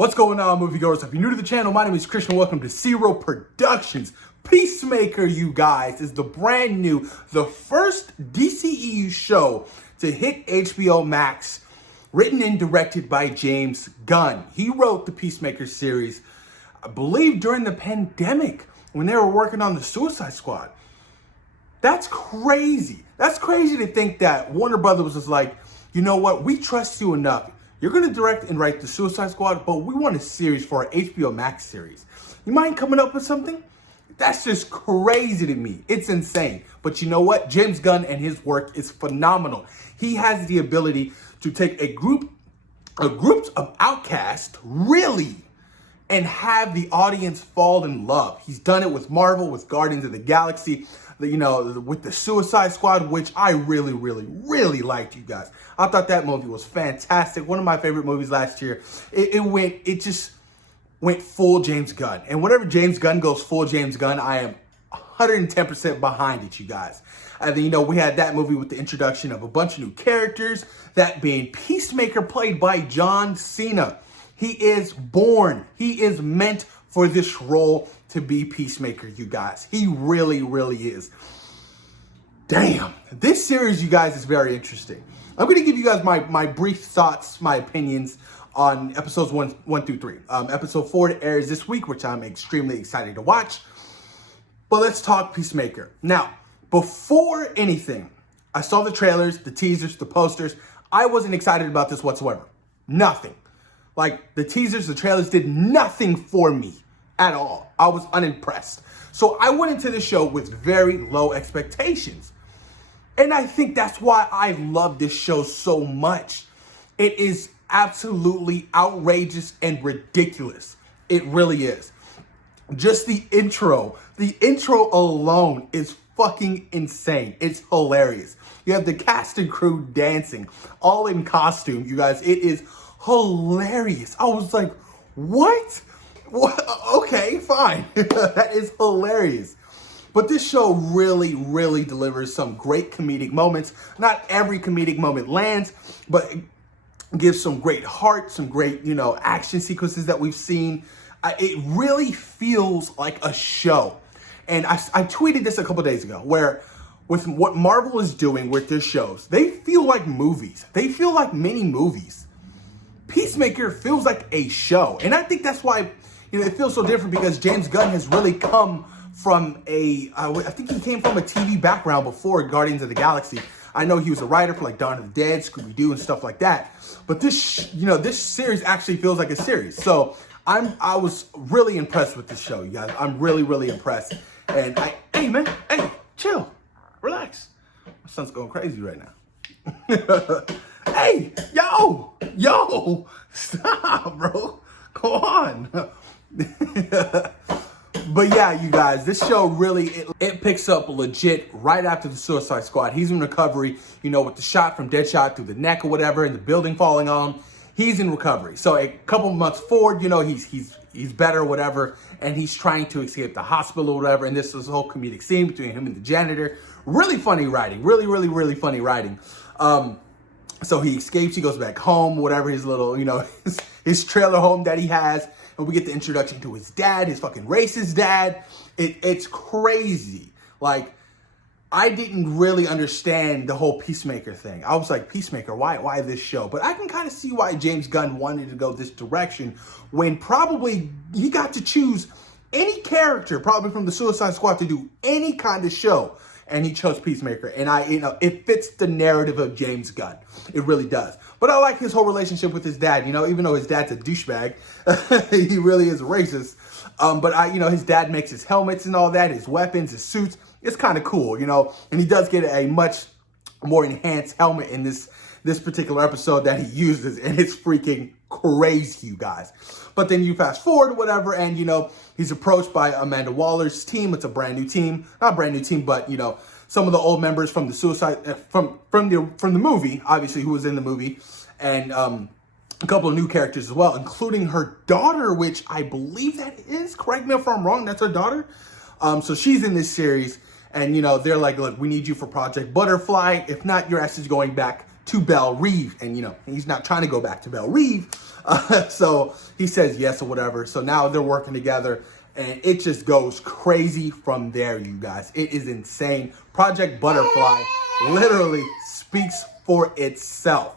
What's going on, moviegoers? If you're new to the channel, my name is Christian. Welcome to Zero Productions. Peacemaker, you guys, is the brand new, the first DCEU show to hit HBO Max, written and directed by James Gunn. He wrote the Peacemaker series, I believe, during the pandemic when they were working on the Suicide Squad. That's crazy. That's crazy to think that Warner Brothers was just like, you know what, we trust you enough. You're going to direct and write the Suicide Squad, but we want a series for our HBO Max series. You mind coming up with something? That's just crazy to me. It's insane. But you know what? James Gunn and his work is phenomenal. He has the ability to take a group of outcasts, really, and have the audience fall in love. He's done it with Marvel, with Guardians of the Galaxy, with the Suicide Squad, which I really liked, you guys. I thought that movie was fantastic. One of my favorite movies last year. It just went full James Gunn. And whatever James Gunn goes full James Gunn, I am 110% behind it, you guys. And then, we had that movie with the introduction of a bunch of new characters, that being Peacemaker, played by John Cena. He is born. He is meant for this role to be Peacemaker, you guys. He really is. Damn. This series, you guys, is very interesting. I'm going to give you guys my brief thoughts, my opinions on episodes 1 through 3. Episode 4 airs this week, which I'm extremely excited to watch. But let's talk Peacemaker. Now, before anything, I saw the trailers, the teasers, the posters. I wasn't excited about this whatsoever. Nothing. Like, the teasers, the trailers did nothing for me at all. I was unimpressed. So I went into the show with very low expectations. And I think that's why I love this show so much. It is absolutely outrageous and ridiculous. It really is. Just the intro alone is fucking insane. It's hilarious. You have the cast and crew dancing, all in costume, you guys. It is hilarious. I was like, what? Okay, fine. That is hilarious. But this show really delivers some great comedic moments. Not every comedic moment lands, but it gives some great heart, some great, action sequences that we've seen. It really feels like a show. And I tweeted this a couple days ago, where with what Marvel is doing with their shows, they feel like movies. They feel like mini movies. Peacemaker feels like a show. And I think that's why, it feels so different, because James Gunn has really come from I think he came from a TV background before Guardians of the Galaxy. I know he was a writer for like Dawn of the Dead, Scooby-Doo, and stuff like that. But this, this series actually feels like a series. So I was really impressed with this show, you guys. I'm really impressed. And hey man, hey, chill, relax. My son's going crazy right now. Hey, yo, stop, bro. Go on. But yeah, you guys, this show really, it picks up legit right after the Suicide Squad. He's in recovery, with the shot from Deadshot through the neck or whatever, and the building falling on him. He's in recovery. So a couple months forward, he's better or whatever, and he's trying to escape the hospital or whatever. And this is a whole comedic scene between him and the janitor. Really funny writing. Really funny writing. So he escapes, he goes back home, whatever, his little, his trailer home that he has. And we get the introduction to his dad, his fucking racist dad. It's crazy. Like, I didn't really understand the whole Peacemaker thing. I was like, Peacemaker, why this show? But I can kind of see why James Gunn wanted to go this direction, when probably he got to choose any character, probably from the Suicide Squad, to do any kind of show. And he chose Peacemaker. And it fits the narrative of James Gunn. It really does. But I like his whole relationship with his dad, even though his dad's a douchebag. He really is a racist. But his dad makes his helmets and all that, his weapons, his suits. It's kind of cool, And he does get a much more enhanced helmet in this particular episode that he uses. And it's freaking crazy, you guys. But then you fast forward, whatever, and he's approached by Amanda Waller's team. It's a brand new team, not brand new team, but some of the old members from the from the movie, obviously, who was in the movie, and a couple of new characters as well, including her daughter, which I believe that is. Correct me if I'm wrong. That's her daughter. So she's in this series, and they're like, look, we need you for Project Butterfly. If not, your ass is going back to Belle Reve. And, he's not trying to go back to Belle Reve. So he says yes or whatever. So now they're working together. And it just goes crazy from there, you guys. It is insane. Project Butterfly literally speaks for itself.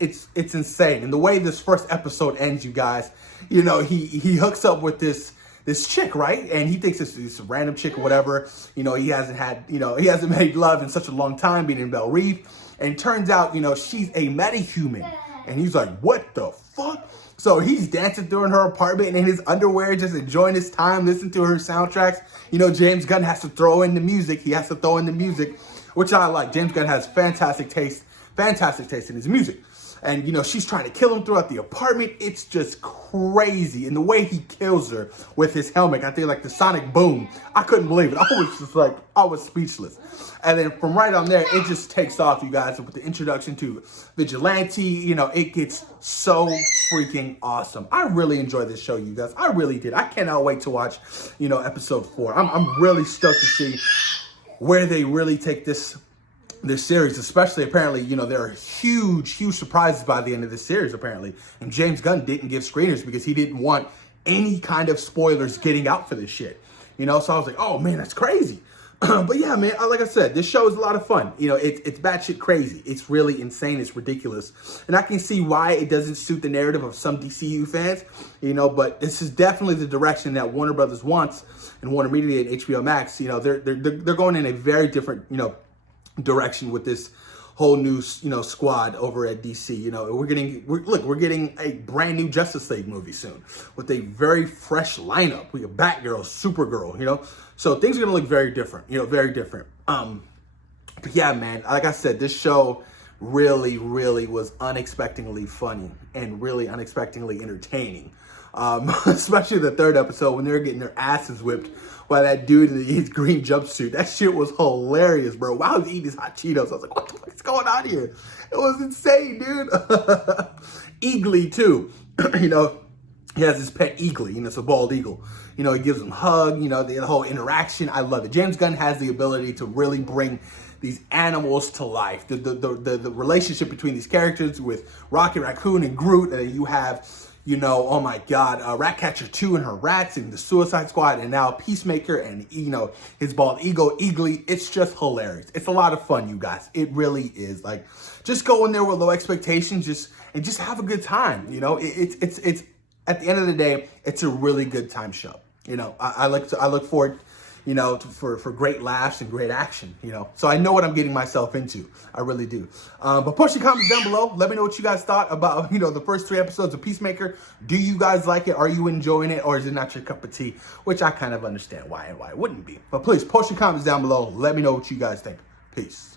It's insane. And the way this first episode ends, you guys, he hooks up with this chick, right? And he thinks it's this random chick or whatever. He hasn't made love in such a long time being in Belle Reve. And it turns out, she's a metahuman. And he's like, what the fuck? So he's dancing through in her apartment and in his underwear, just enjoying his time, listening to her soundtracks. James Gunn has to throw in the music. He has to throw in the music, which I like. James Gunn has fantastic taste in his music. And, she's trying to kill him throughout the apartment. It's just crazy. And the way he kills her with his helmet, I think like the sonic boom, I couldn't believe it. I was speechless. And then from right on there, it just takes off, you guys, with the introduction to Vigilante. It gets so freaking awesome. I really enjoyed this show, you guys. I really did. I cannot wait to watch, episode 4. I'm really stoked to see where they really take this series, especially apparently, there are huge surprises by the end of this series, apparently. And James Gunn didn't give screeners because he didn't want any kind of spoilers getting out for this shit. So I was like, oh man, that's crazy. But yeah, man, like I said, this show is a lot of fun. It's batshit crazy. It's really insane. It's ridiculous. And I can see why it doesn't suit the narrative of some DCEU fans, but this is definitely the direction that Warner Brothers wants, and Warner Media and HBO Max. They're going in a very different, direction with this whole new, squad over at DC. We're getting a brand new Justice League movie soon with a very fresh lineup. We got Batgirl, Supergirl, so things are gonna look very different, very different. But yeah, man, like I said, this show really, really was unexpectedly funny and really unexpectedly entertaining. Especially the third episode when they were getting their asses whipped by that dude in his green jumpsuit. That shit was hilarious, bro. While I was eating these hot Cheetos, I was like, what the fuck is going on here? It was insane, dude. Eagly, too. He has his pet Eagly, it's a bald eagle. He gives him a hug, the whole interaction. I love it. James Gunn has the ability to really bring these animals to life. The relationship between these characters with Rocket Raccoon and Groot, and you have, oh my God, Ratcatcher 2 and her rats, and the Suicide Squad, and now Peacemaker and, his bald eagle, Eagly. It's just hilarious. It's a lot of fun, you guys. It really is. Like, just go in there with low expectations, and just have a good time. It's at the end of the day, it's a really good time show. I look forward, for great laughs and great action, So I know what I'm getting myself into. I really do. But push the comments down below. Let me know what you guys thought about, the first 3 episodes of Peacemaker. Do you guys like it? Are you enjoying it? Or is it not your cup of tea? Which I kind of understand why and why it wouldn't be. But please, post your comments down below. Let me know what you guys think. Peace.